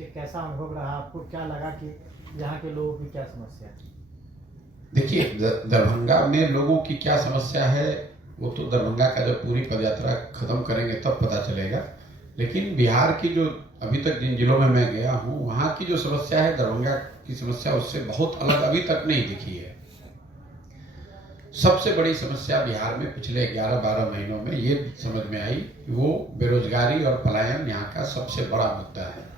पीछे कैसा अनुभव रहा आपको? क्या लगा कि यहाँ के लोगों की क्या समस्या है? देखिए, दरभंगा में लोगों की क्या समस्या है वो तो दरभंगा का जब पूरी पदयात्रा खत्म करेंगे तब पता चलेगा। लेकिन बिहार की जो अभी तक जिन जिलों में मैं गया हूँ वहाँ की जो समस्या है दरभंगा की समस्या उससे बहुत अलग अभी तक नहीं दिखी है। सबसे बड़ी समस्या बिहार में पिछले 11-12 महीनों में ये समझ में आई कि वो बेरोजगारी और पलायन यहाँ का सबसे बड़ा मुद्दा है।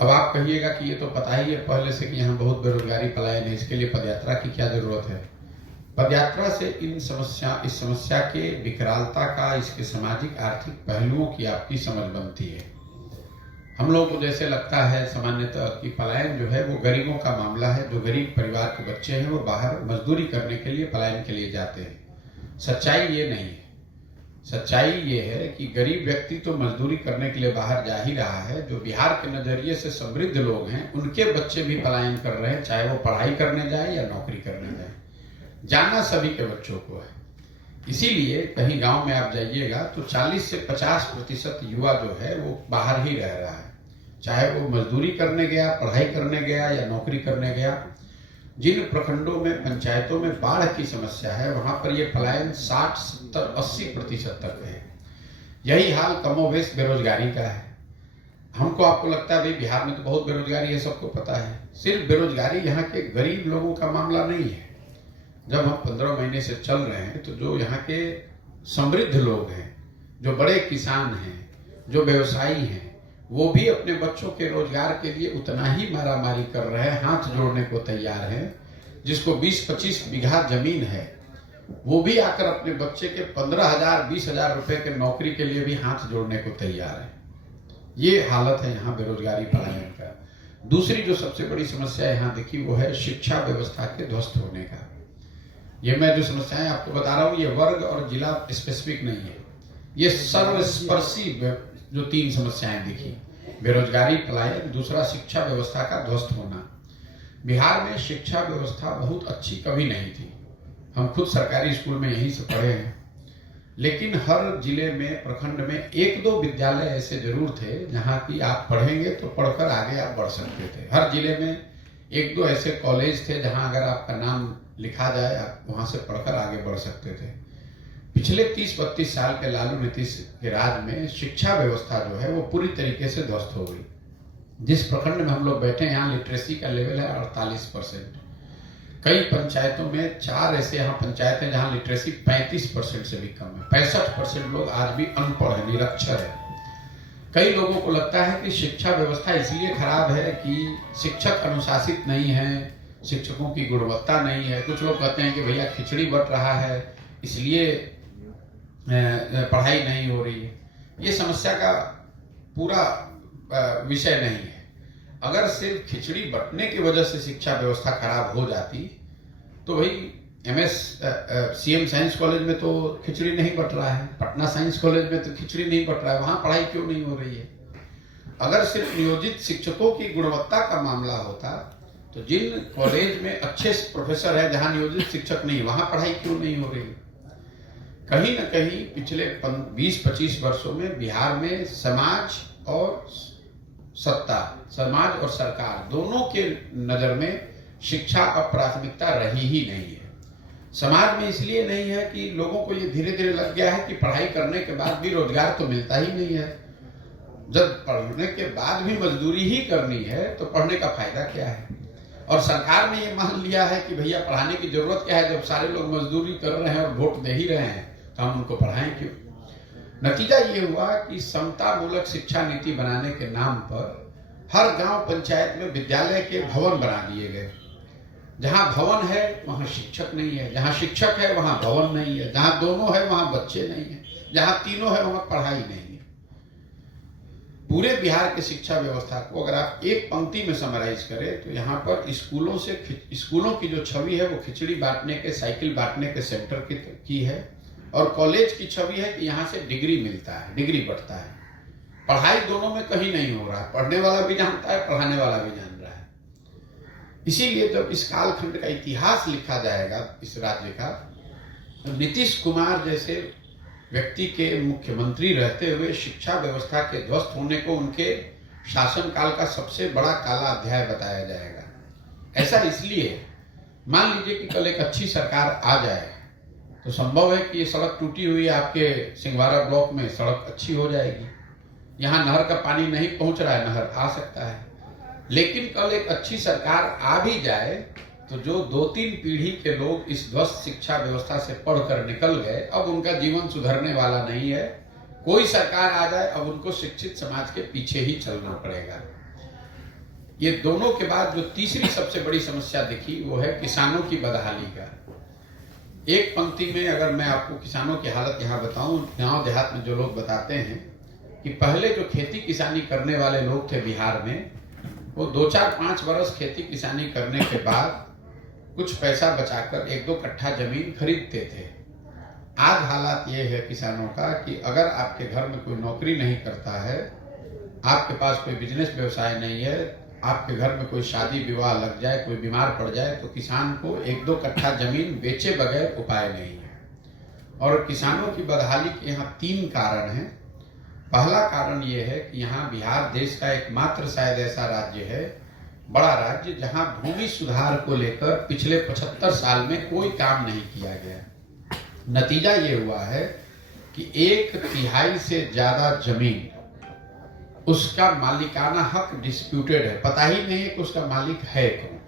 अब आप कहिएगा कि ये तो पता ही है पहले से कि यहाँ बहुत बेरोजगारी पलायन है, इसके लिए पदयात्रा की क्या जरूरत है। पदयात्रा से इस समस्या के विकरालता का, इसके सामाजिक आर्थिक पहलुओं की आपकी समझ बनती है। हम लोगों को जैसे लगता है सामान्यतः कि पलायन जो है वो गरीबों का मामला है, जो गरीब परिवार के बच्चे हैं वो बाहर मजदूरी करने के लिए, पलायन के लिए जाते हैं। सच्चाई ये नहीं है। सच्चाई ये है कि गरीब व्यक्ति तो मजदूरी करने के लिए बाहर जा ही रहा है, जो बिहार के नजरिए से समृद्ध लोग हैं उनके बच्चे भी पलायन कर रहे हैं, चाहे वो पढ़ाई करने जाए या नौकरी करने जाए। जाना सभी के बच्चों को है। इसीलिए कहीं गांव में आप जाइएगा तो 40 से 50% युवा जो है वो बाहर ही रह रहा है, चाहे वो मजदूरी करने गया, पढ़ाई करने गया या नौकरी करने गया। जिन प्रखंडों में, पंचायतों में बाढ़ की समस्या है वहां पर ये पलायन 60, 70, 80% तक है। यही हाल कमोबेश बेरोजगारी का है। हमको आपको लगता है भाई बिहार में तो बहुत बेरोजगारी है, सबको पता है। सिर्फ बेरोजगारी यहाँ के गरीब लोगों का मामला नहीं है। जब हम 15 महीने से चल रहे हैं तो जो यहाँ के समृद्ध लोग हैं, जो बड़े किसान हैं, जो व्यवसायी हैं, वो भी अपने बच्चों के रोजगार के लिए उतना ही मारामारी कर रहे हैं, हाथ जोड़ने को तैयार हैं। जिसको 20-25 बीघा जमीन है वो भी आकर अपने बच्चे के 15,000, 20,000 रुपए के नौकरी के लिए भी हाथ जोड़ने को तैयार है। ये हालत है यहाँ बेरोजगारी पलायन का। दूसरी जो सबसे बड़ी समस्या यहाँ दिखी वो है शिक्षा व्यवस्था के ध्वस्त होने का। ये मैं जो समस्याएं आपको बता रहा हूँ ये वर्ग और जिला स्पेसिफिक नहीं है, ये सर्वस्पर्शी जो 3 समस्याएं दिखी, बेरोजगारी, पलायन, दूसरा शिक्षा व्यवस्था का ध्वस्त होना। बिहार में शिक्षा व्यवस्था बहुत अच्छी कभी नहीं थी। हम खुद सरकारी स्कूल में यहीं से पढ़े हैं, लेकिन हर जिले में, प्रखंड में 1-2 विद्यालय ऐसे जरूर थे जहाँ की आप पढ़ेंगे तो पढ़कर आगे आप बढ़ सकते थे। हर जिले में 1-2 ऐसे कॉलेज थे जहाँ अगर आपका नाम लिखा जाए आप वहाँ से पढ़कर आगे बढ़ सकते थे। पिछले 30-32 साल के लालू नीतीश के राज में शिक्षा व्यवस्था जो है वो पूरी तरीके से ध्वस्त हो गई। जिस प्रखंड में हम लोग बैठे हैं यहाँ लिटरेसी का लेवल है 48%। कई पंचायतों में 4 ऐसे यहाँ पंचायत हैं जहाँ लिटरेसी 35% से भी कम है। 65% लोग आज भी अनपढ़ है, निरक्षर है। कई लोगों को लगता है कि शिक्षा व्यवस्था इसलिए खराब है कि शिक्षक अनुशासित नहीं है, शिक्षकों की गुणवत्ता नहीं है। कुछ लोग कहते हैं कि भैया खिचड़ी बट रहा है इसलिए पढ़ाई नहीं हो रही है। ये समस्या का पूरा विषय नहीं है। अगर सिर्फ खिचड़ी बंटने की वजह से शिक्षा व्यवस्था खराब हो जाती तो भाई CM साइंस कॉलेज में तो खिचड़ी नहीं बट रहा है, पटना साइंस कॉलेज में तो खिचड़ी नहीं बट रहा है, वहां पढ़ाई क्यों नहीं हो रही है? अगर सिर्फ नियोजित शिक्षकों की गुणवत्ता का मामला होता तो जिन कॉलेज में अच्छे प्रोफेसर है जहां नियोजित शिक्षक नहीं, वहां पढ़ाई क्यों नहीं हो रही? कहीं न कहीं पिछले 20-25 वर्षों में बिहार में समाज और सत्ता, समाज और सरकार दोनों के नजर में शिक्षा अब प्राथमिकता रही ही नहीं है। समाज में इसलिए नहीं है कि लोगों को ये धीरे धीरे लग गया है कि पढ़ाई करने के बाद भी रोजगार तो मिलता ही नहीं है। जब पढ़ने के बाद भी मजदूरी ही करनी है तो पढ़ने का फायदा क्या है? और सरकार ने ये मान लिया है कि भैया पढ़ाने की जरूरत क्या है, जब सारे लोग मजदूरी कर रहे हैं और वोट दे ही रहे हैं तो हम उनको पढ़ाएं क्यों? नतीजा ये हुआ कि समता मूलक शिक्षा नीति बनाने के नाम पर हर गांव पंचायत में विद्यालय के भवन बना दिए गए। जहां भवन है वहां शिक्षक नहीं है, जहां शिक्षक है वहां भवन नहीं है, जहां दोनों है वहां बच्चे नहीं है, जहां तीनों है वहां पढ़ाई नहीं है। पूरे बिहार की शिक्षा व्यवस्था को अगर आप एक पंक्ति में समराइज करें तो यहाँ पर स्कूलों की जो छवि है वो खिचड़ी बांटने के, साइकिल बांटने के सेंटर की है, और कॉलेज की छवि है कि यहाँ से डिग्री मिलता है, डिग्री बढ़ता है। पढ़ाई दोनों में कहीं नहीं हो रहा है। पढ़ने वाला भी जानता है, पढ़ाने वाला भी जान रहा है। इसीलिए जब इस कालखंड का इतिहास लिखा जाएगा इस राज्य का, तो नीतीश कुमार जैसे व्यक्ति के मुख्यमंत्री रहते हुए शिक्षा व्यवस्था के ध्वस्त होने को उनके शासनकाल का सबसे बड़ा काला अध्याय बताया जाएगा। ऐसा इसलिए, मान लीजिए कि कल एक अच्छी सरकार आ जाए तो संभव है कि ये सड़क टूटी हुई आपके सिंघवारा ब्लॉक में सड़क अच्छी हो जाएगी। यहाँ नहर का पानी नहीं पहुंच रहा है, नहर आ सकता है। लेकिन कल एक अच्छी सरकार आ भी जाए तो जो 2-3 पीढ़ी के लोग इस ध्वस्त शिक्षा व्यवस्था से पढ़कर निकल गए, अब उनका जीवन सुधरने वाला नहीं है। कोई सरकार आ जाए, अब उनको शिक्षित समाज के पीछे ही चलना पड़ेगा। ये दोनों के बाद जो तीसरी सबसे बड़ी समस्या दिखी वो है किसानों की बदहाली का। एक पंक्ति में अगर मैं आपको किसानों की हालत यहाँ बताऊं, गांव देहात में जो लोग बताते हैं कि पहले जो खेती किसानी करने वाले लोग थे बिहार में, वो 2-4-5 बरस खेती किसानी करने के बाद कुछ पैसा बचाकर 1-2 कट्ठा जमीन खरीदते थे। आज हालात ये है किसानों का कि अगर आपके घर में कोई नौकरी नहीं करता है, आपके पास कोई बिजनेस व्यवसाय नहीं है, आपके घर में कोई शादी विवाह लग जाए, कोई बीमार पड़ जाए, तो किसान को 1-2 कट्ठा जमीन बेचे बगैर उपाय नहीं है। और किसानों की बदहाली के यहाँ 3 कारण हैं। पहला कारण ये है कि यहाँ बिहार देश का एकमात्र शायद ऐसा राज्य है, बड़ा राज्य, जहाँ भूमि सुधार को लेकर पिछले 75 साल में कोई काम नहीं किया गया। नतीजा ये हुआ है कि 1/3 से ज्यादा जमीन उसका मालिकाना हक डिस्प्यूटेड है, पता ही नहीं है कि उसका मालिक है कौन।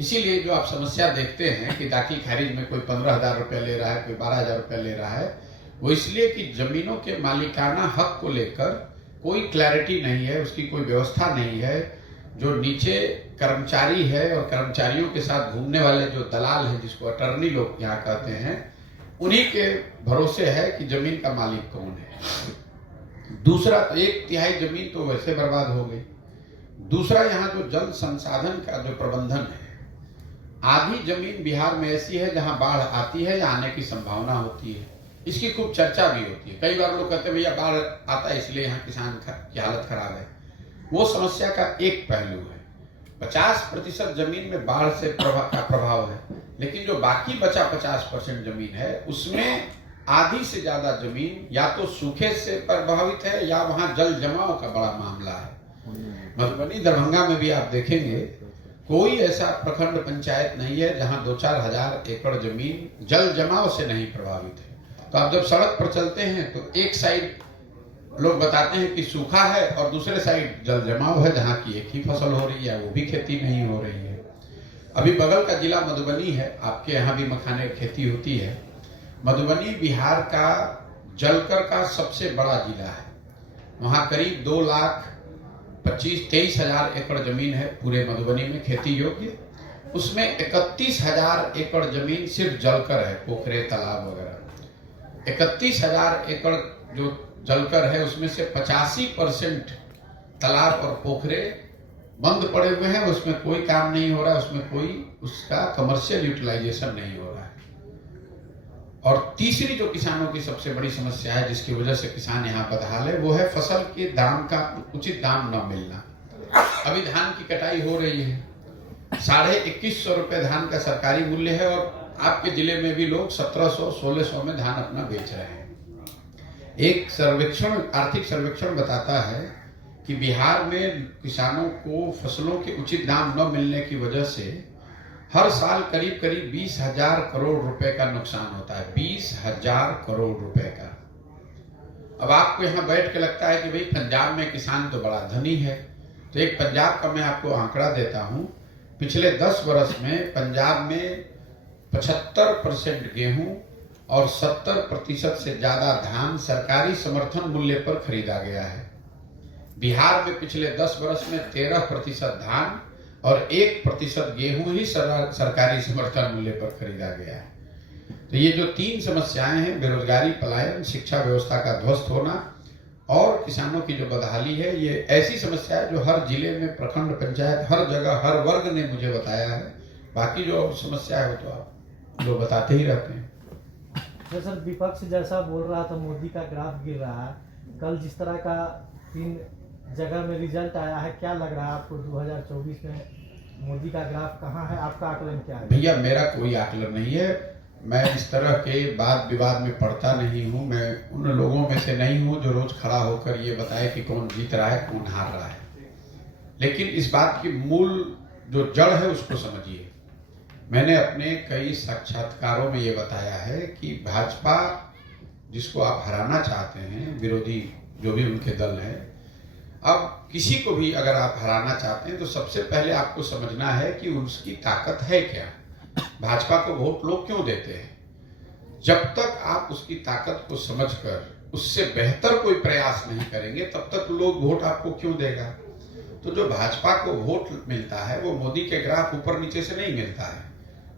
इसीलिए जो आप समस्या देखते हैं कि दाखिल खारिज में कोई 15,000 रुपया ले रहा है, कोई 12,000 रुपया ले रहा है, वो इसलिए कि जमीनों के मालिकाना हक को लेकर कोई क्लैरिटी नहीं है, उसकी कोई व्यवस्था नहीं है। जो नीचे कर्मचारी है और कर्मचारियों के साथ घूमने वाले जो दलाल हैं, जिसको अटर्नी लोग यहाँ कहते हैं, उन्हीं के भरोसे है कि जमीन का मालिक कौन है। दूसरा, 1/3 जमीन तो वैसे बर्बाद हो गई। दूसरा, यहाँ जो जल संसाधन का जो प्रबंधन है, आधी जमीन बिहार में ऐसी है जहाँ बाढ़ आती है या आने की संभावना होती है। इसकी खूब चर्चा भी होती है। कई बार लोग कहते हैं भैया बाढ़ आता है इसलिए यहाँ किसान की हालत खराब है। वो समस्या का एक पहलू है। 50% जमीन में बाढ़ से प्रभाव है, लेकिन जो बाकी बचा 50% जमीन है, उसमें आधी से ज्यादा जमीन या तो सूखे से प्रभावित है या वहां जल जमाव का बड़ा मामला है। मधुबनी, दरभंगा में भी आप देखेंगे कोई ऐसा प्रखंड पंचायत नहीं है जहां 2-4 हजार एकड़ जमीन जल जमाव से नहीं प्रभावित है। तो आप जब सड़क पर चलते हैं तो एक साइड लोग बताते हैं कि सूखा है और दूसरे साइड जल जमाव है, जहाँ की एक ही फसल हो रही है, वो भी खेती नहीं हो रही है। अभी बगल का जिला मधुबनी है, आपके यहाँ भी मखाने की खेती होती है। मधुबनी बिहार का जलकर का सबसे बड़ा जिला है। वहाँ करीब 2,23,000 एकड़ जमीन है पूरे मधुबनी में खेती योग्य। उसमें 31,000 एकड़ जमीन सिर्फ जलकर है, पोखरे तालाब वगैरह। 31,000 एकड़ जो जलकर है, उसमें से 85% तालाब और पोखरे बंद पड़े हुए हैं, उसमें कोई काम नहीं हो रहा है, उसमें कोई उसका कमर्शियल यूटिलाइजेशन नहीं हो रहा है। और तीसरी जो किसानों की सबसे बड़ी समस्या है, जिसकी वजह से किसान यहाँ बदहाल है, वो है फसल के दाम का उचित दाम न मिलना। अभी धान की कटाई हो रही है, 2150 रुपए धान का सरकारी मूल्य है, और आपके जिले में भी लोग 1700-1600 में धान अपना बेच रहे हैं। एक सर्वेक्षण, आर्थिक सर्वेक्षण बताता है कि बिहार में किसानों को फसलों के उचित दाम न मिलने की वजह से हर साल करीब 20,000 करोड़ रुपए का नुकसान होता है। 20,000 करोड़ रुपए का। अब आपको यहाँ बैठ के लगता है कि भाई पंजाब में किसान तो बड़ा धनी है, तो एक पंजाब का मैं आपको आंकड़ा देता हूँ। पिछले 10 वर्ष में पंजाब में 75% गेहूं और 70% से ज्यादा धान सरकारी समर्थन मूल्य पर खरीदा गया है। बिहार में पिछले 10 वर्ष में 13% धान और 1% गेहूं ही सरकारी समर्थन मूल्य पर खरीदा गया है। तो ये जो 3 समस्याएं हैं, बेरोजगारी, पलायन, शिक्षा व्यवस्था का ध्वस्त होना और किसानों की जो बदहाली है, ये ऐसी समस्या है जो हर जिले में, प्रखंड पंचायत, हर जगह, हर वर्ग ने मुझे बताया है। बाकी जो समस्या है वो तो आप जो बताते ही रहते हैं। तो सर, विपक्ष जैसा बोल रहा था मोदी का ग्राफ गिर रहा है, कल जिस तरह का 3 जगह में रिजल्ट आया है, क्या लग रहा है आपको 2024 में मोदी का ग्राफ कहाँ है? आपका आकलन क्या है? भैया, मेरा कोई आकलन नहीं है। मैं इस तरह के वाद विवाद में पढ़ता नहीं हूँ। मैं उन लोगों में से नहीं हूँ जो रोज खड़ा होकर ये बताए कि कौन जीत रहा है, कौन हार रहा है। लेकिन इस बात की मूल जो जड़ है उसको समझिए। मैंने अपने कई साक्षात्कारों में ये बताया है कि भाजपा जिसको आप हराना चाहते हैं, विरोधी जो भी उनके दल हैं, अब किसी को भी अगर आप हराना चाहते हैं तो सबसे पहले आपको समझना है कि उसकी ताकत है क्या। भाजपा को वोट लोग क्यों देते हैं? जब तक आप उसकी ताकत को समझकर उससे बेहतर कोई प्रयास नहीं करेंगे तब तक लोग वोट आपको क्यों देगा। तो जो भाजपा को वोट मिलता है वो मोदी के ग्राफ ऊपर नीचे से नहीं मिलता है।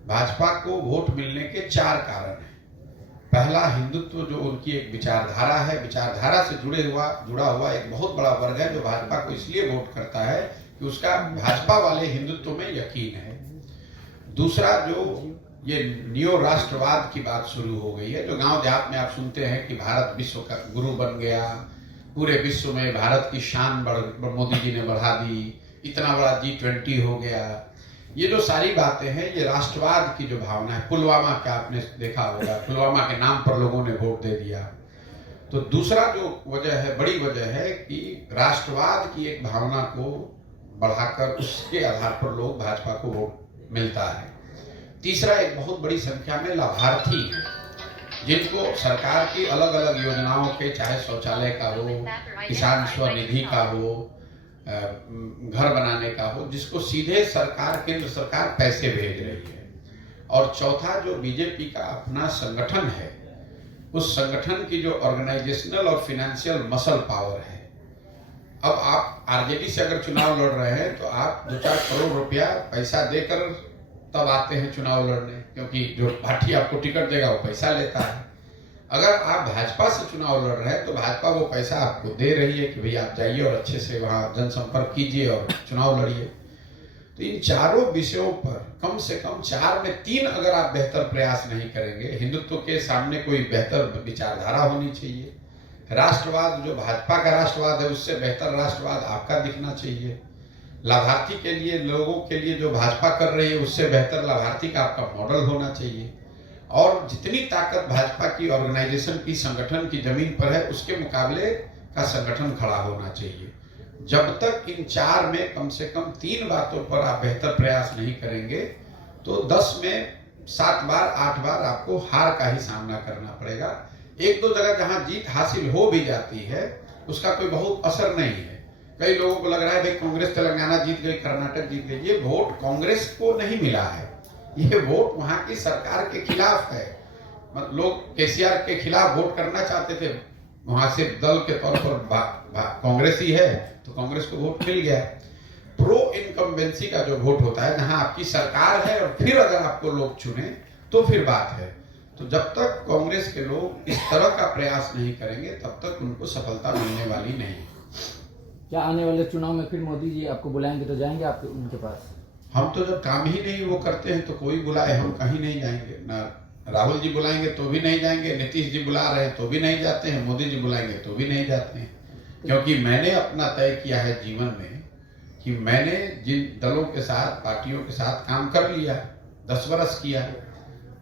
भाजपा को वोट मिलने के 4 कारण हैं। पहला, हिंदुत्व जो उनकी एक विचारधारा है, विचारधारा से जुड़ा हुआ एक बहुत बड़ा वर्ग है जो भाजपा को इसलिए वोट करता है कि उसका भाजपा वाले हिंदुत्व में यकीन है। दूसरा, जो ये नियो राष्ट्रवाद की बात शुरू हो गई है, जो गांव देहात में आप सुनते हैं कि भारत विश्व का गुरु बन गया, पूरे विश्व में भारत की शान मोदी जी ने बढ़ा दी, इतना बड़ा G20 हो गया। ये जो सारी बातें हैं ये राष्ट्रवाद की जो भावना है। पुलवामा का आपने देखा होगा, पुलवामा के नाम पर लोगों ने वोट दे दिया। तो दूसरा जो वजह है, बड़ी वजह है कि राष्ट्रवाद की एक भावना को बढ़ाकर उसके आधार पर लोग भाजपा को वोट मिलता है। तीसरा, एक बहुत बड़ी संख्या में लाभार्थी हैं जिनको सरकार की अलग अलग योजनाओं के, चाहे शौचालय का हो, किसान स्वनिधि का हो, घर बनाने का हो, जिसको सीधे सरकार, केंद्र सरकार पैसे भेज रही है। और चौथा, जो बीजेपी का अपना संगठन है, उस संगठन की जो ऑर्गेनाइजेशनल और फाइनेंशियल मसल पावर है। अब आप आरजेडी से अगर चुनाव लड़ रहे हैं तो आप 2-4 करोड़ रुपया पैसा देकर तब आते हैं चुनाव लड़ने, क्योंकि जो पार्टी आपको टिकट देगा वो पैसा लेता है। अगर आप भाजपा से चुनाव लड़ रहे हैं तो भाजपा वो पैसा आपको दे रही है कि भाई आप जाइए और अच्छे से वहां जनसंपर्क कीजिए और चुनाव लड़िए। तो इन चारों विषयों पर कम से कम 4 में 3 अगर आप बेहतर प्रयास नहीं करेंगे, हिंदुत्व के सामने कोई बेहतर विचारधारा होनी चाहिए, राष्ट्रवाद जो भाजपा का राष्ट्रवाद है उससे बेहतर राष्ट्रवाद आपका दिखना चाहिए, लाभार्थी के लिए, लोगों के लिए जो भाजपा कर रही है उससे बेहतर लाभार्थी का आपका मॉडल होना चाहिए, और जितनी ताकत भाजपा की ऑर्गेनाइजेशन की, संगठन की जमीन पर है उसके मुकाबले का संगठन खड़ा होना चाहिए। जब तक इन 4 में कम से कम 3 बातों पर आप बेहतर प्रयास नहीं करेंगे तो 10 में 7 बार 8 बार आपको हार का ही सामना करना पड़ेगा। 1-2 जगह जहां जीत हासिल हो भी जाती है उसका कोई बहुत असर नहीं है। कई लोगों को लग रहा है भाई कांग्रेस तेलंगाना जीत गई, कर्नाटक जीत गई। ये वोट कांग्रेस को नहीं मिला है, ये वोट वहां की सरकार के खिलाफ है। लोग केसीआर के खिलाफ वोट करना चाहते थे, वहां से दल के तौर पर कांग्रेस ही है तो कांग्रेस को वोट मिल गया। प्रो इनकम्बेंसी का जो वोट होता है, जहां आपकी सरकार है और फिर अगर आपको लोग चुने तो फिर बात है। तो जब तक कांग्रेस के लोग इस तरह का प्रयास नहीं करेंगे तब तक उनको सफलता मिलने वाली नहीं। क्या आने वाले चुनाव में फिर मोदी जी आपको बुलाएंगे तो जाएंगे आप उनके पास? हम तो जब काम ही नहीं वो करते हैं तो कोई बुलाए हम कहीं नहीं जाएंगे। ना राहुल जी बुलाएंगे तो भी नहीं जाएंगे, नीतीश जी बुला रहे हैं तो भी नहीं जाते हैं, मोदी जी बुलाएंगे तो भी नहीं जाते हैं। क्योंकि मैंने अपना तय किया है जीवन में कि मैंने जिन दलों के साथ, पार्टियों के साथ काम कर लिया, 10 वर्ष किया,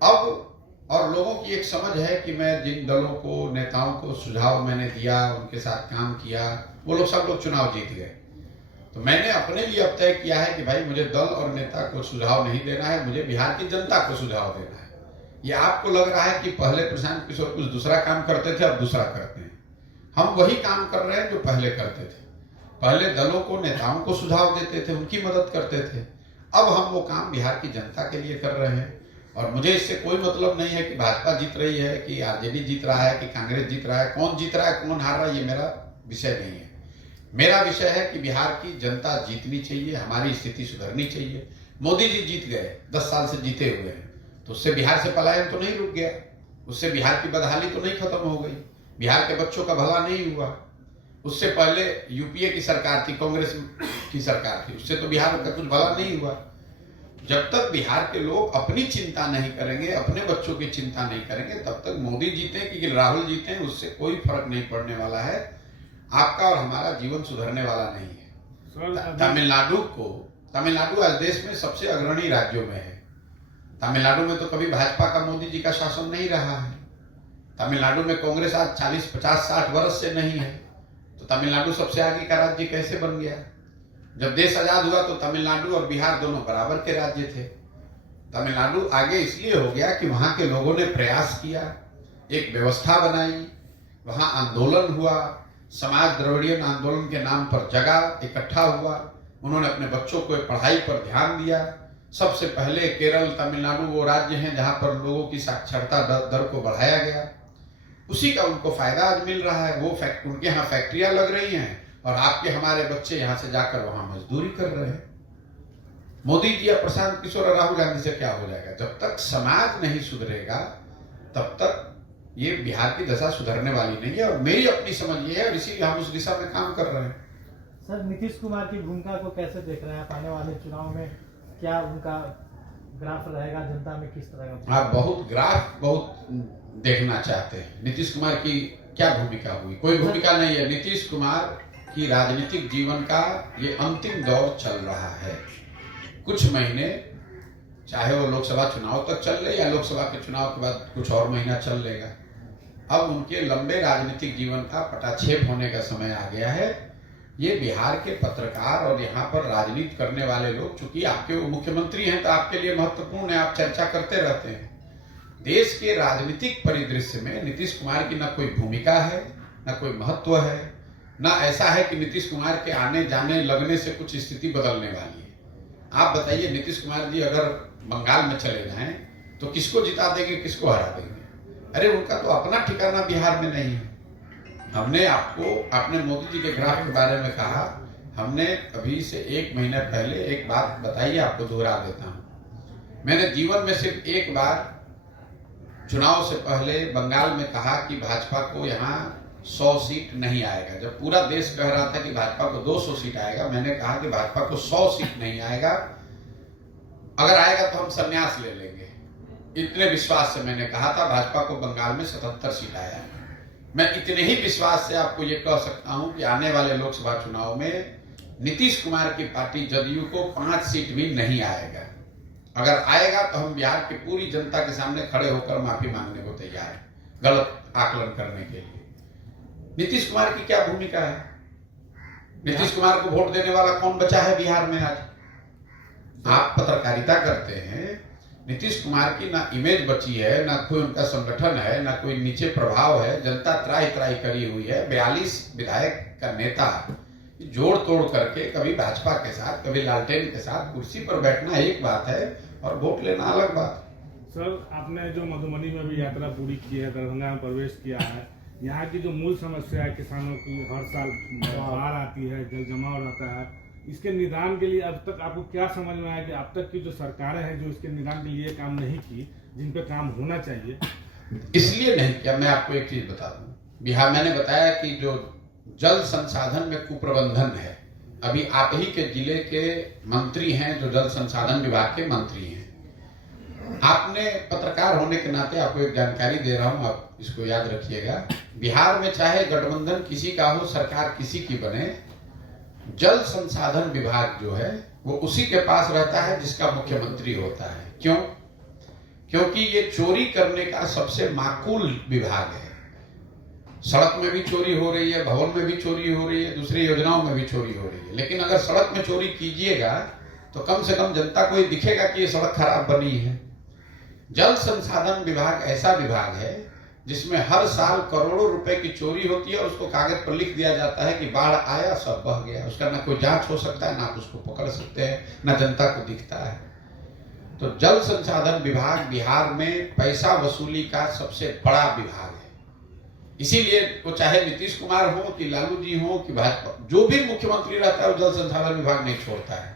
अब और लोगों की एक समझ है कि मैं जिन दलों को, नेताओं को सुझाव मैंने दिया, उनके साथ काम किया, वो लोग सब लोग चुनाव जीत गए। तो मैंने अपने लिए अब तय किया है कि भाई मुझे दल और नेता को सुझाव नहीं देना है, मुझे बिहार की जनता को सुझाव देना है। ये आपको लग रहा है कि पहले प्रशांत किशोर कुछ दूसरा काम करते थे, अब दूसरा करते हैं। हम वही काम कर रहे हैं जो पहले करते थे। पहले दलों को, नेताओं को सुझाव देते थे, उनकी मदद करते थे। अब हम वो काम बिहार की जनता के लिए कर रहे हैं। और मुझे इससे कोई मतलब नहीं है कि भाजपा जीत रही है, कि आरजेडी जीत रहा है, कि कांग्रेस जीत रहा है। कौन जीत रहा है, कौन हार रहा है, ये मेरा विषय नहीं है। मेरा विषय है कि बिहार की जनता जीतनी चाहिए, हमारी स्थिति सुधरनी चाहिए। मोदी जी जीत गए, 10 साल से जीते हुए हैं, तो उससे बिहार से पलायन तो नहीं रुक गया, उससे बिहार की बदहाली तो नहीं खत्म हो गई, बिहार के बच्चों का भला नहीं हुआ। उससे पहले यूपीए की सरकार थी, कांग्रेस की सरकार थी, उससे तो बिहार का कुछ भला नहीं हुआ। जब तक बिहार के लोग अपनी चिंता नहीं करेंगे, अपने बच्चों की चिंता नहीं करेंगे, तब तक मोदी जीते कि राहुल जीते, उससे कोई फर्क नहीं पड़ने वाला है। आपका और हमारा जीवन सुधरने वाला नहीं है। तमिलनाडु आज देश में सबसे अग्रणी राज्यों में है। तमिलनाडु में तो कभी भाजपा का, मोदी जी का शासन नहीं रहा है। तमिलनाडु में कांग्रेस आज 40, 50, 60 वर्ष से नहीं है, तो तमिलनाडु सबसे आगे का राज्य कैसे बन गया? जब देश आजाद हुआ तो तमिलनाडु और बिहार दोनों बराबर के राज्य थे। तमिलनाडु आगे इसलिए हो गया कि वहां के लोगों ने प्रयास किया, एक व्यवस्था बनाई, वहां आंदोलन हुआ, समाज द्रविड़ियन आंदोलन के नाम पर जगा, इकट्ठा हुआ, उन्होंने अपने बच्चों को पढ़ाई पर ध्यान दिया। सबसे पहले केरल, तमिलनाडु वो राज्य हैं जहां पर लोगों की साक्षरता दर को बढ़ाया गया। उसी का उनको फायदा आज मिल रहा है। वो उनके यहाँ फैक्ट्रियां लग रही हैं और आपके हमारे बच्चे यहाँ से जाकर वहां मजदूरी कर रहे हैं। मोदी जी या प्रशांत किशोर और राहुल गांधी से क्या हो जाएगा? जब तक समाज नहीं सुधरेगा तब तक ये बिहार की दशा सुधरने वाली नहीं है। और मेरी अपनी समझ ये है और इसीलिए हम उस दिशा में काम कर रहे हैं। सर, नीतीश कुमार की भूमिका को कैसे देख रहे हैं आप? आने वाले चुनाव में क्या उनका ग्राफ रहेगा, जनता में किस तरह का? आप बहुत देखना चाहते हैं। नीतीश कुमार की क्या भूमिका हुई? कोई भूमिका नहीं है। नीतीश कुमार की राजनीतिक जीवन का ये अंतिम दौर चल रहा है। कुछ महीने, चाहे वो लोकसभा चुनाव तक चल रहे या लोकसभा के चुनाव के बाद कुछ और महीना चल लेगा। अब उनके लंबे राजनीतिक जीवन का पटाक्षेप होने का समय आ गया है। ये बिहार के पत्रकार और यहाँ पर राजनीति करने वाले लोग, चूंकि आपके वो मुख्यमंत्री हैं तो आपके लिए महत्वपूर्ण है, आप चर्चा करते रहते हैं। देश के राजनीतिक परिदृश्य में नीतीश कुमार की न कोई भूमिका है, न कोई महत्व है, न ऐसा है कि नीतीश कुमार के आने जाने लगने से कुछ स्थिति बदलने वाली है। आप बताइए, नीतीश कुमार जी अगर बंगाल में चले जाएं तो किसको जिता देंगे, किसको हरा देंगे? अरे उनका तो अपना ठिकाना बिहार में नहीं है। हमने आपने मोदी जी के ग्राफ के बारे में कहा, हमने अभी से 1 महीना पहले एक बात बताई, आपको दोहरा देता हूं। मैंने जीवन में सिर्फ एक बार चुनाव से पहले बंगाल में कहा कि भाजपा को यहाँ 100 सीट नहीं आएगा। जब पूरा देश कह रहा था कि भाजपा को 200 सीट आएगा, मैंने कहा कि भाजपा को 100 सीट नहीं आएगा, अगर आएगा तो हम संन्यास ले लेंगे। इतने विश्वास से मैंने कहा था। भाजपा को बंगाल में 77 सीट आया है। मैं इतने ही विश्वास से आपको ये कह सकता हूं कि आने वाले लोकसभा चुनाव में नीतीश कुमार की पार्टी जदयू को 5 सीट भी नहीं आएगा। अगर आएगा तो हम बिहार की पूरी जनता के सामने खड़े होकर माफी मांगने को तैयार हैं, गलत आकलन करने के लिए। नीतीश कुमार की क्या भूमिका है? नीतीश कुमार को वोट देने वाला कौन बचा है बिहार में आज? आप पत्रकारिता करते हैं, नीतीश कुमार की ना इमेज बची है, ना कोई उनका संगठन है, ना कोई नीचे प्रभाव है। जनता त्राही त्राही करी हुई है। 42 विधायक का नेता जोड़ तोड़ करके कभी भाजपा के साथ, कभी लालटेन के साथ कुर्सी पर बैठना एक बात है और वोट लेना अलग बात। सर, आपने जो मधुबनी में भी यात्रा पूरी की है, दरभंगा में प्रवेश किया है, यहाँ की जो मूल समस्या है किसानों की, हर साल बाढ़ आती है, जल जमाव रहता है, इसके निदान के लिए अब तक आपको क्या समझ में आया कि अब तक की जो सरकारें हैं जो इसके निदान के लिए काम नहीं की, जिन पे काम होना चाहिए? इसलिए नहीं किया। मैं आपको एक चीज बता दूं, बिहार मैंने बताया कि जो जल संसाधन में कुप्रबंधन है, अभी आप ही के जिले के मंत्री हैं जो जल संसाधन विभाग के मंत्री हैं। आपने पत्रकार होने के नाते आपको एक जानकारी दे रहा हूं, आप इसको याद रखिएगा। बिहार में चाहे गठबंधन किसी का हो, सरकार किसी की बने, जल संसाधन विभाग जो है वो उसी के पास रहता है जिसका मुख्यमंत्री होता है। क्यों? क्योंकि ये चोरी करने का सबसे माकूल विभाग है। सड़क में भी चोरी हो रही है, भवन में भी चोरी हो रही है, दूसरी योजनाओं में भी चोरी हो रही है। लेकिन अगर सड़क में चोरी कीजिएगा तो कम से कम जनता को ये दिखेगा कि ये सड़क खराब बनी है। जल संसाधन विभाग ऐसा विभाग है जिसमें हर साल करोड़ों रुपए की चोरी होती है और उसको कागज पर लिख दिया जाता है कि बाढ़ आया, सब बह गया। उसका ना कोई जांच हो सकता है, ना आप उसको पकड़ सकते हैं, ना जनता को दिखता है। तो जल संसाधन विभाग बिहार में पैसा वसूली का सबसे बड़ा विभाग है। इसीलिए वो चाहे नीतीश कुमार हो कि लालू जी हो कि भाजपा, जो भी मुख्यमंत्री रहता है वो जल संसाधन विभाग नहीं छोड़ता है।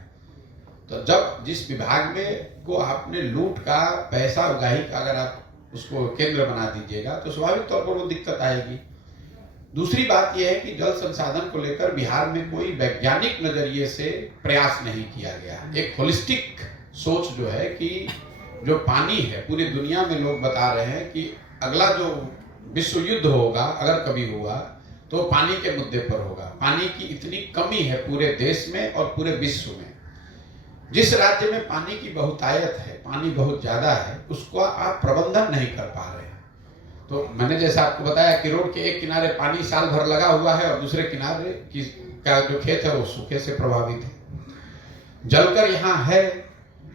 तो जब जिस विभाग में को आपने लूट का, पैसा उगाही का अगर आप उसको केंद्र बना दीजिएगा तो स्वाभाविक तौर पर वो दिक्कत आएगी। दूसरी बात यह है कि जल संसाधन को लेकर बिहार में कोई वैज्ञानिक नजरिए से प्रयास नहीं किया गया। एक होलिस्टिक सोच जो है कि जो पानी है, पूरी दुनिया में लोग बता रहे हैं कि अगला जो विश्व युद्ध होगा, अगर कभी हुआ तो पानी के मुद्दे पर होगा। पानी की इतनी कमी है पूरे देश में और पूरे विश्व में। जिस राज्य में पानी की बहुतायत है, पानी बहुत ज्यादा है, उसको आप प्रबंधन नहीं कर पा रहे हैं। तो मैंने जैसा आपको बताया कि रोड के एक किनारे पानी साल भर लगा हुआ है और दूसरे किनारे का जो खेत है वो सूखे से प्रभावित है। जलकर यहाँ है,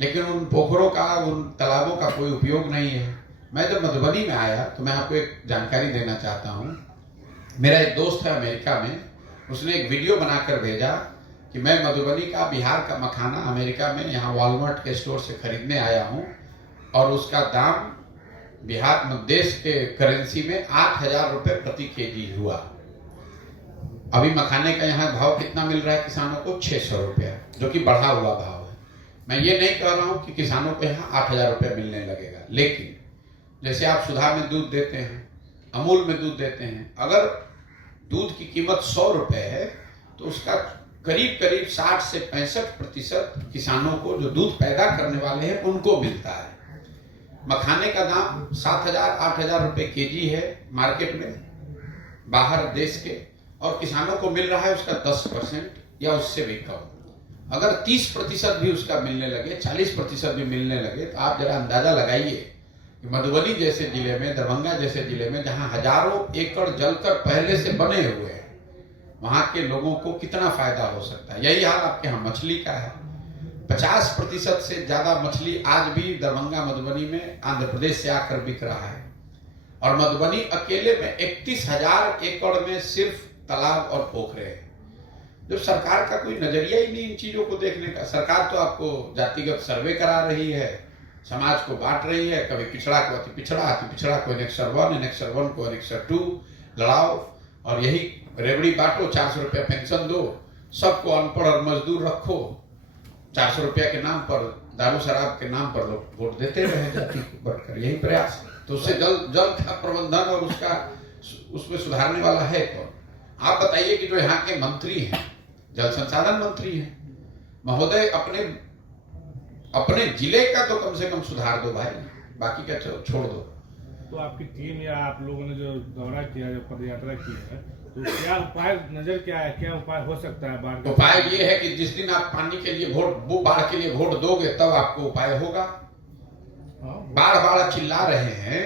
लेकिन उन पोखरों का, उन तालाबों का कोई उपयोग नहीं है। मैं जब मधुबनी में आया तो मैं आपको एक जानकारी देना चाहता हूँ। मेरा एक दोस्त है अमेरिका में, उसने एक वीडियो बनाकर भेजा कि मैं मधुबनी का, बिहार का मखाना अमेरिका में यहाँ वॉलमार्ट के स्टोर से खरीदने आया हूँ और उसका दाम बिहार में देश के करेंसी में 8,000 रुपये प्रति केजी हुआ। अभी मखाने का यहाँ भाव कितना मिल रहा है किसानों को? 600 रुपया, जो कि बढ़ा हुआ भाव है। मैं ये नहीं कह रहा हूँ कि किसानों को यहाँ 8,000 रुपये मिलने लगेगा, लेकिन जैसे आप सुधा में दूध देते हैं, अमूल में दूध देते हैं, अगर दूध की कीमत 100 रुपये है तो उसका करीब करीब 60 से 65% किसानों को, जो दूध पैदा करने वाले हैं, उनको मिलता है। मखाने का दाम 7,000-8,000 रुपये केजी है मार्केट में बाहर देश के, और किसानों को मिल रहा है उसका 10% या उससे भी कम। अगर 30% भी उसका मिलने लगे, 40% भी मिलने लगे, तो आप जरा अंदाजा लगाइए कि मधुबनी जैसे जिले में, दरभंगा जैसे जिले में, जहां हजारों एकड़ जलकर पहले से बने हुए हैं, वहां के लोगों को कितना फायदा हो सकता है। यही हाल आपके यहाँ मछली का है। 50% से ज्यादा मछली आज भी दरभंगा, मधुबनी में, आंध्र प्रदेश से आकर बिक रहा है, और मधुबनी अकेले में 31,000 एकड़ में सिर्फ तालाब और पोखरे हैं। जब सरकार का कोई नजरिया ही नहीं इन चीजों को देखने का। सरकार तो आपको जातिगत सर्वे करा रही है, समाज को बांट रही है, कभी पिछड़ा को अति पिछड़ा, अति पिछड़ा को Annexure 1, Annexure 1 को Annexure 2 लड़ाओ, और यही रेवड़ी बांटो, 400 रुपया पेंशन दो, सबको अनपढ़ और मजदूर रखो, 400 रुपया के नाम पर, दारू शराब के नाम पर लोग वोट देते रहे जाति को बढ़कर। यही प्रयास है। तो उससे जल का प्रबंधन और उसमें सुधारने वाला है कौन? आप बताइए कि जो यहाँ के मंत्री हैं, जल संसाधन मंत्री हैं, महोदय अपने जिले का तो कम से कम सुधार दो भाई, बाकी का छोड़ दो। तो आपकी टीम या आप लोगों ने जो दौरा किया, जो पदयात्रा की है, तो क्या उपाय नजर क्या है, क्या उपाय हो सकता है? बाढ़ उपाय ये है कि जिस दिन आप पानी के लिए वो बाढ़ के लिए वोट दोगे, तब आपको उपाय होगा। बाढ़ बाढ़ चिल्ला रहे हैं,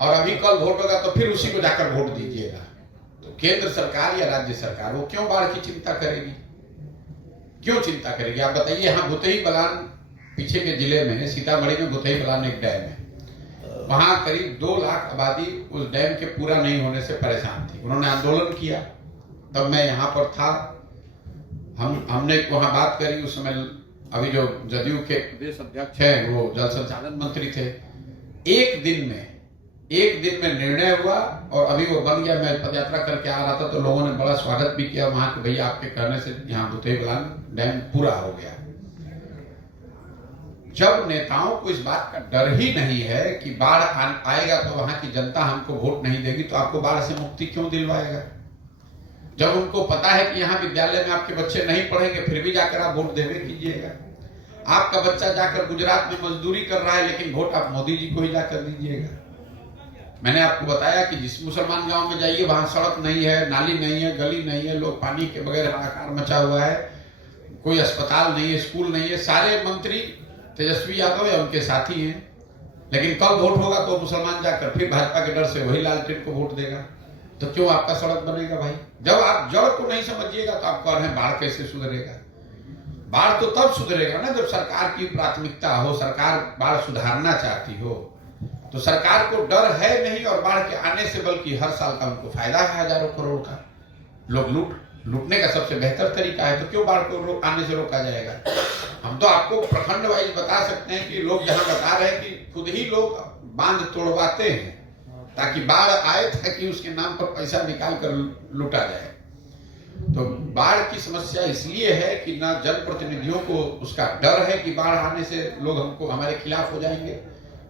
और अभी कल वोट होगा तो फिर उसी को जाकर वोट दीजिएगा। तो केंद्र सरकार या राज्य सरकार वो क्यों बाढ़ की चिंता करेगी? क्यों चिंता करेगी? आप बताइए। यहाँ भुतही बलान पीछे के जिले में, सीतामढ़ी में भुतही बलान एक डैम है, वहां करीब 2 लाख आबादी उस डैम के पूरा नहीं होने से परेशान थी। उन्होंने आंदोलन किया, तब मैं यहाँ पर था, हमने वहां बात करी। उस समय अभी जो जदयू के प्रदेश अध्यक्ष हैं, वो जल संसाधन मंत्री थे। एक दिन में निर्णय हुआ, और अभी वो बन गया। मैं पदयात्रा करके आ रहा था तो लोगों ने बड़ा स्वागत भी किया वहां के, भैया आपके कहने से यहाँ भुतही बलान डैम पूरा हो गया। जब नेताओं को इस बात का डर ही नहीं है कि बाढ़ आएगा तो वहां की जनता हमको वोट नहीं देगी, तो आपको बाढ़ से मुक्ति क्यों दिलवाएगा? जब उनको पता है कि यहाँ विद्यालय में आपके बच्चे नहीं पढ़ेंगे, फिर भी जाकर आप वोट देवे कीजिएगा। आपका बच्चा जाकर गुजरात में मजदूरी कर रहा है, लेकिन वोट आप मोदी जी को ही जाकर दीजिएगा। मैंने आपको बताया कि जिस मुसलमान गांव में जाइए, वहां सड़क नहीं है, नाली नहीं है, गली नहीं है, लोग पानी के बगैर हाहाकार मचा हुआ है, कोई अस्पताल नहीं है, स्कूल नहीं है। सारे मंत्री तेजस्वी यादव या उनके साथी हैं, लेकिन कल वोट होगा तो मुसलमान जाकर फिर भाजपा के डर से वही लालटेन को वोट देगा। तो क्यों आपका सड़क बनेगा भाई? जब आप जड़ को नहीं समझिएगा तो आप कह रहे हैं बाढ़ कैसे सुधरेगा? बाढ़ तो तब सुधरेगा ना जब सरकार की प्राथमिकता हो, सरकार बाढ़ सुधारना चाहती हो। तो सरकार को डर है नहीं और बाढ़ के आने से, बल्कि हर साल का उनको फायदा है हजारों करोड़ का। लोग लूटने का सबसे बेहतर तरीका है, तो क्यों बाढ़ को आने से रोका जाएगा? हम तो आपको प्रखंड वाइज बता सकते हैं कि लोग जहां बता रहे हैं कि खुद ही लोग बांध तोड़वाते हैं ताकि बाढ़ आए, ताकि उसके नाम पर पैसा निकाल कर लूटा जाए। तो बाढ़ की समस्या इसलिए है कि ना जनप्रतिनिधियों को उसका डर है कि बाढ़ आने से लोग हमको हमारे खिलाफ हो जाएंगे,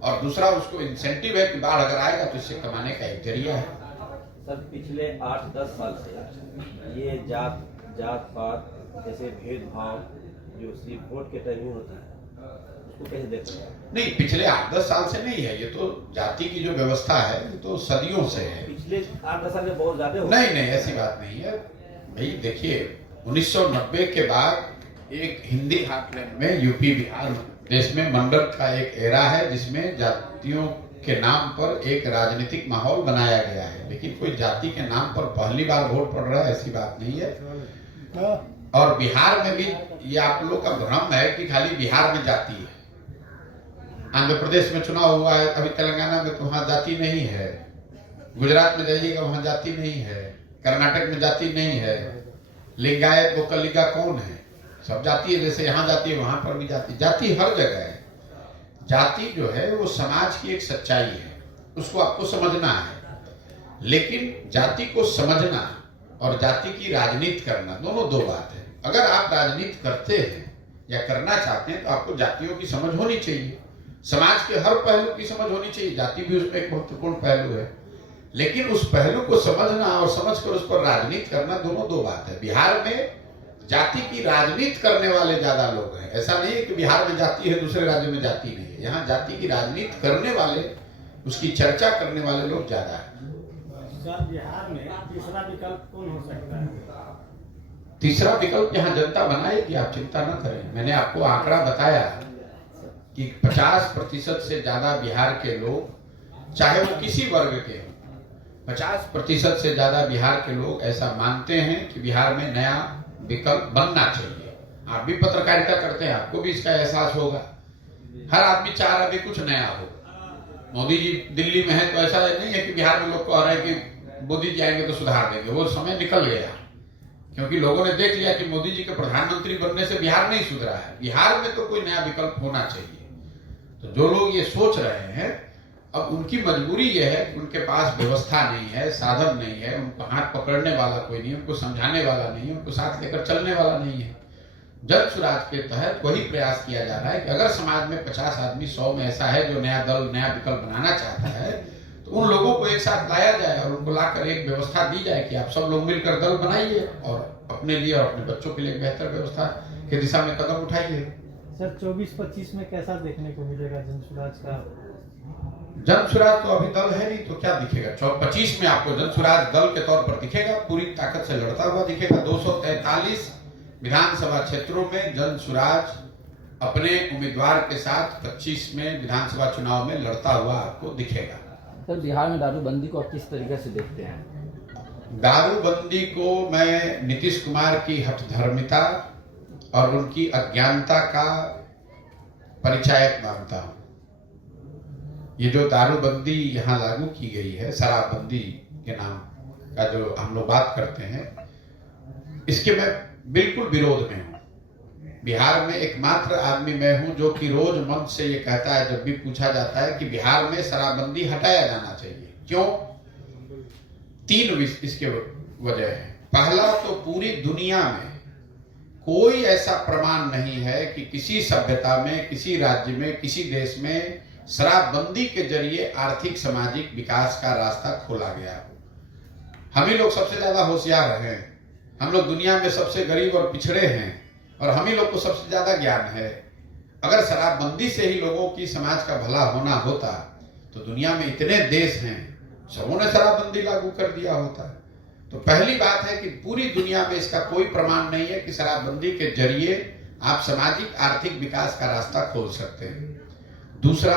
और दूसरा उसको इंसेंटिव है कि बाढ़ अगर आएगा तो इससे कमाने का एक जरिया है। सर, पिछले 8-10 साल से ये जात पात जैसे भेदभाव जो सिर्फ वोट के टाइम में होता है, उसको कैसे देखते हैं? नहीं, पिछले 8-10 साल से नहीं है, ये तो जाति की जो व्यवस्था है ये तो सदियों से है। पिछले 8-10 साल में बहुत ज्यादा नहीं, ऐसी बात नहीं है भाई। देखिए, 1990 के बाद एक हिंदी हार्टलैंड में यूपी बिहार देश में मंडल का एक एरा है, जिसमें जातियों के नाम पर एक राजनीतिक माहौल बनाया गया है, लेकिन कोई जाति के नाम पर पहली बार वोट पड़ रहा है ऐसी बात नहीं है। और बिहार में भी ये आप लोग का भ्रम है कि खाली बिहार में जाति है। आंध्र प्रदेश में चुनाव हुआ है, अभी तेलंगाना में तो वहां जाति नहीं है, गुजरात में जाइएगा वहां जाति नहीं है, कर्नाटक में जाति नहीं है, लिंगायत गोकलिगा कौन है, सब जाति है। जैसे यहाँ जाति है वहां पर भी जाति, जाति हर जगह है। जाति जो है वो समाज की एक सच्चाई है, उसको आपको समझना है। लेकिन जाति को समझना और जाति की राजनीति करना दोनों दो बात है। अगर आप राजनीति करते हैं या करना चाहते हैं तो आपको जातियों की समझ होनी चाहिए, समाज के हर पहलू की समझ होनी चाहिए, जाति भी उसमें एक महत्वपूर्ण पहलू है। लेकिन उस पहलू को समझना और समझकर उस पर राजनीति करना दोनों दो बात है। बिहार में जाति की राजनीति करने वाले ज्यादा लोग हैं। ऐसा नहीं है कि बिहार में जाति है दूसरे राज्य में जाति नहीं है। यहाँ जाति की राजनीति करने वाले, उसकी चर्चा करने वाले लोग ज्यादा है। सर, बिहार में तीसरा विकल्प कौन हो सकता है? तीसरा विकल्प यहाँ जनता बनाएगी, आप चिंता न करें। मैंने आपको आंकड़ा बताया कि 50% से ज्यादा बिहार के लोग, चाहे वो किसी वर्ग के हो, 50% से ज्यादा बिहार के लोग ऐसा मानते हैं कि बिहार में नया विकल्प बनना चाहिए। आप भी पत्रकारिता करते हैं, आपको भी इसका एहसास होगा। हर आदमी चाह रहा है कुछ नया हो। मोदी जी दिल्ली में है तो ऐसा नहीं है कि बिहार में लोग कह रहे हैं कि मोदी जी आएंगे तो सुधार देंगे। वो समय निकल गया, क्योंकि लोगों ने देख लिया कि मोदी जी के प्रधानमंत्री बनने से बिहार नहीं सुधरा है। बिहार में तो कोई नया विकल्प होना चाहिए। तो जो लोग ये सोच रहे हैं, अब उनकी मजबूरी ये है कि उनके पास व्यवस्था नहीं है, साधन नहीं है, उनको हाथ पकड़ने वाला कोई नहीं, उनको समझाने वाला नहीं है, उनको साथ लेकर चलने वाला नहीं है। जन सुराज के तहत वही प्रयास किया जा रहा है कि अगर समाज में 50 आदमी 100 में ऐसा है जो नया दल, नया विकल्प बनाना चाहता है, तो उन लोगों को एक साथ लाया जाए और उनको लाकर एक व्यवस्था दी जाए कि आप सब लोग मिलकर दल बनाइए और अपने लिए और अपने बच्चों के लिए एक बेहतर व्यवस्था के दिशा में कदम उठाइए। सर 24-25 में कैसा देखने को मिलेगा जनसुराज का? जनसुराज तो अभी दल है नहीं, तो क्या दिखेगा? 25 में आपको जनसुराज दल के तौर पर दिखेगा, पूरी ताकत से लड़ता हुआ दिखेगा। 243 विधानसभा क्षेत्रों में जनसुराज अपने उम्मीदवार के साथ 25 में विधानसभा चुनाव में लड़ता हुआ आपको दिखेगा। सर, बिहार में दारूबंदी को आप किस तरीके से देखते हैं? दारूबंदी को मैं नीतीश कुमार की हठधर्मिता और उनकी अज्ञानता का परिचायक मानता हूं। ये जो दारूबंदी यहाँ लागू की गई है, शराबबंदी के नाम का जो हम लोग बात करते हैं, इसके मैं बिल्कुल विरोध में हूँ। बिहार में एकमात्र आदमी मैं हूं जो कि रोज मंच से ये कहता है, जब भी पूछा जाता है कि बिहार में शराबबंदी हटाया जाना चाहिए। क्यों? 3 इसके वजह है। पहला तो पूरी दुनिया में कोई ऐसा प्रमाण नहीं है कि किसी सभ्यता में, किसी राज्य में, किसी देश में शराबबंदी के जरिए आर्थिक सामाजिक विकास का रास्ता खोला गया। हम ही लोग सबसे ज्यादा होशियार हैं, हम लोग दुनिया में सबसे गरीब और पिछड़े हैं, और हम ही लोग को सबसे ज्यादा ज्ञान है। अगर शराबबंदी से ही लोगों की समाज का भला होना होता तो दुनिया में इतने देश हैं, सबों ने शराबबंदी लागू कर दिया होता। तो पहली बात है कि पूरी दुनिया में इसका कोई प्रमाण नहीं है कि शराबबंदी के जरिए आप सामाजिक आर्थिक विकास का रास्ता खोल सकते हैं। दूसरा,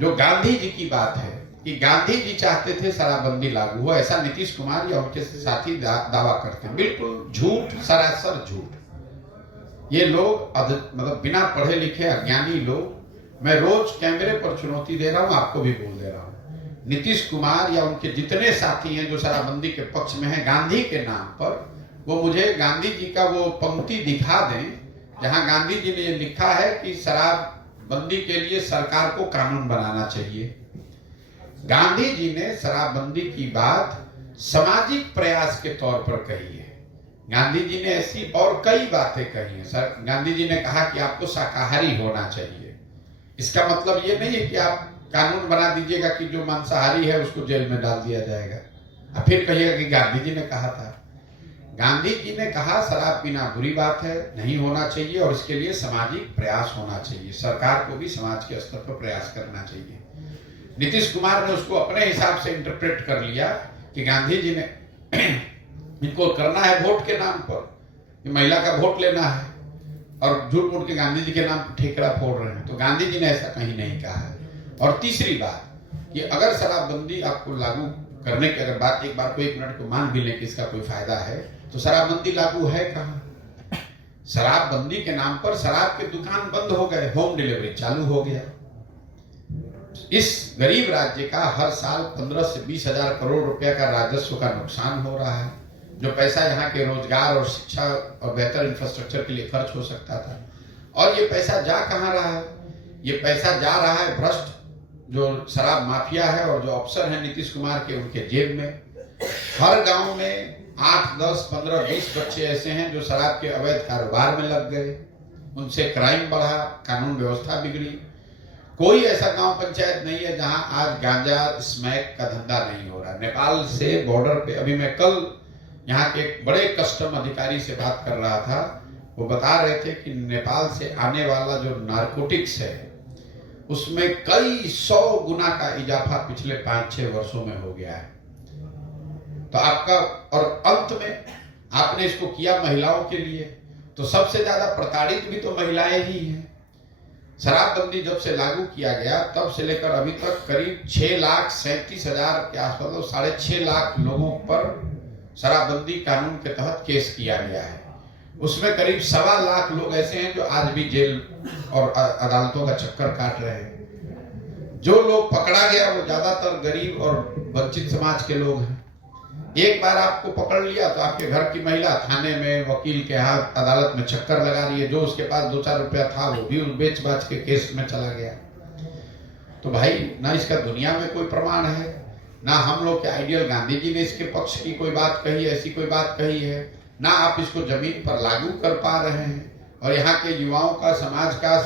जो गांधी जी की बात है कि गांधी जी चाहते थे शराबबंदी लागू हो, ऐसा नीतीश कुमार या उनके साथी दावा करते हैं। बिल्कुल झूठ, सरासर झूठ। ये लोग मतलब बिना पढ़े लिखे अज्ञानी लोग। मैं रोज कैमरे पर चुनौती दे रहा हूं, आपको भी बोल दे रहा हूं, नीतीश कुमार या उनके जितने साथी हैं जो शराबबंदी के पक्ष में हैं गांधी के नाम पर, वो मुझे गांधी जी का वो पंक्ति दिखा दें जहां गांधी जी ने ये लिखा है कि शराबबंदी के लिए सरकार को कानून बनाना चाहिए। गांधी जी ने शराबबंदी की बात सामाजिक प्रयास के तौर पर कही है। गांधी जी ने ऐसी और कई बातें कही हैं। गांधी जी ने कहा कि आपको शाकाहारी होना चाहिए। इसका मतलब ये नहीं है कि आप कानून बना दीजिएगा कि जो मांसाहारी है उसको जेल में डाल दिया जाएगा, अब फिर कहिएगा कि गांधी जी ने कहा था। गांधी जी ने कहा शराब पीना बुरी बात है, नहीं होना चाहिए, और इसके लिए सामाजिक प्रयास होना चाहिए। सरकार को भी समाज के स्तर पर प्रयास करना चाहिए। नीतीश कुमार ने उसको अपने हिसाब से इंटरप्रेट कर लिया कि गांधी जी ने इनको करना है वोट के नाम पर, कि महिला का वोट लेना है, और झूठ मूठ के गांधी जी के नाम पर ठेकरा फोड़ रहे हैं। तो गांधी जी ने ऐसा कहीं नहीं कहा है। और तीसरी बात कि अगर शराबबंदी आपको लागू करने की अगर बात एक बार को 1 मिनट को मान भी लें कि इसका कोई फायदा है, तो शराबबंदी लागू है कहाँ? शराबबंदी के नाम पर शराब के दुकान बंद हो गए, होम डिलीवरी चालू हो गया। इस गरीब राज्य का हर साल 15 से 20 हजार करोड़ रुपया का राजस्व का नुकसान हो रहा है, जो पैसा यहाँ के रोजगार और शिक्षा और बेहतर इंफ्रास्ट्रक्चर के लिए खर्च हो सकता था। और ये पैसा जा कहाँ रहा है? ये पैसा जा रहा है भ्रष्ट जो शराब माफिया है और जो अफसर हैं नीतीश कुमार के, उनके जेब में। हर गांव में 8, 10, 15, 20 बच्चे ऐसे हैं जो शराब के अवैध कारोबार में लग गए, उनसे क्राइम बढ़ा, कानून व्यवस्था बिगड़ी। कोई ऐसा गांव पंचायत नहीं है जहां आज गांजा स्मैक का धंधा नहीं हो रहा। नेपाल से बॉर्डर पे, अभी मैं कल यहाँ के एक बड़े कस्टम अधिकारी से बात कर रहा था, वो बता रहे थे कि नेपाल से आने वाला जो नारकोटिक्स है उसमें कई 100 गुना का इजाफा पिछले 5-6 वर्षों में हो गया है। तो आपका, और अंत में आपने इसको किया महिलाओं के लिए, तो सबसे ज्यादा प्रताड़ित भी तो महिलाएं ही हैं। शराबबंदी जब से लागू किया गया तब से लेकर अभी तक करीब 6,37,000 के आसपास, 6.5 लाख लोगों पर शराबबंदी कानून के तहत केस किया गया है। उसमें करीब 1.25 लाख लोग ऐसे हैं जो आज भी जेल और अदालतों का चक्कर काट रहे हैं। जो लोग पकड़ा गया वो ज्यादातर गरीब और वंचित समाज के लोग हैं। एक बार आपको पकड़ लिया तो आपके घर की महिला थाने में, वकील के हाथ, अदालत में चक्कर लगा रही है। जो उसके पास 2-4 रुपया था वो भी बेच बाच के केस में चला गया। तो भाई, ना इसका दुनिया में कोई प्रमाण है, ना हम लोग के आइडियल गांधी जी ने इसके पक्ष की कोई बात कही, ऐसी कोई बात कही है, ना आप इसको जमीन पर लागू कर पा रहे हैं। और यहाँ के युवाओं का, समाज का,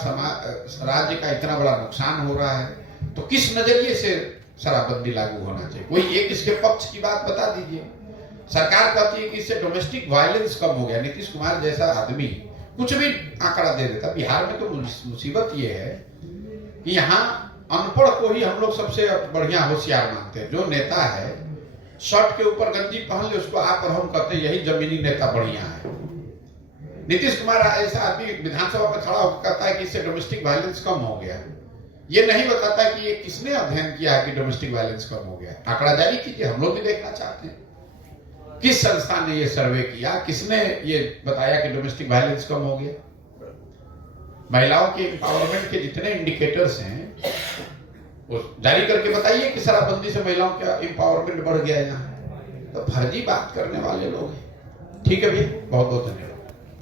राज्य का इतना बड़ा नुकसान हो रहा है, तो किस नजरिए से शराबबंदी लागू होना चाहिए? कोई एक इसके पक्ष की बात बता दीजिए। सरकार कहती है कि इससे डोमेस्टिक वायलेंस कम हो गया। नीतीश कुमार जैसा आदमी कुछ भी आंकड़ा दे देता। बिहार में तो मुसीबत ये है कि यहाँ अनपढ़ को ही हम लोग सबसे बढ़िया होशियार मानते हैं। जो नेता है शर्ट के ऊपर गंजी पहन ले, उसको आप और हम कहते हैं यही जमीनी नेता बढ़िया है। नीतीश कुमार ऐसा आदमी विधानसभा में खड़ा होकर कहता है कि इससे डोमेस्टिक वायलेंस कम हो गया। ये नहीं बताता कि ये किसने अध्ययन किया है कि डोमेस्टिक वायलेंस कम हो गया। आंकड़ा जारी कीजिए, हम लोग भी देखना चाहते हैं। किस संस्था ने ये सर्वे किया, किसने ये बताया कि डोमेस्टिक वायलेंस कम हो गया? महिलाओं के एम्पावरमेंट के जितने इंडिकेटर्स हैं वो जारी करके बताइए कि शराबबंदी से महिलाओं का एम्पावरमेंट बढ़ गया है यहाँ। तो फर्जी बात करने वाले लोग हैं। ठीक है भैया, बहुत बहुत धन्यवाद।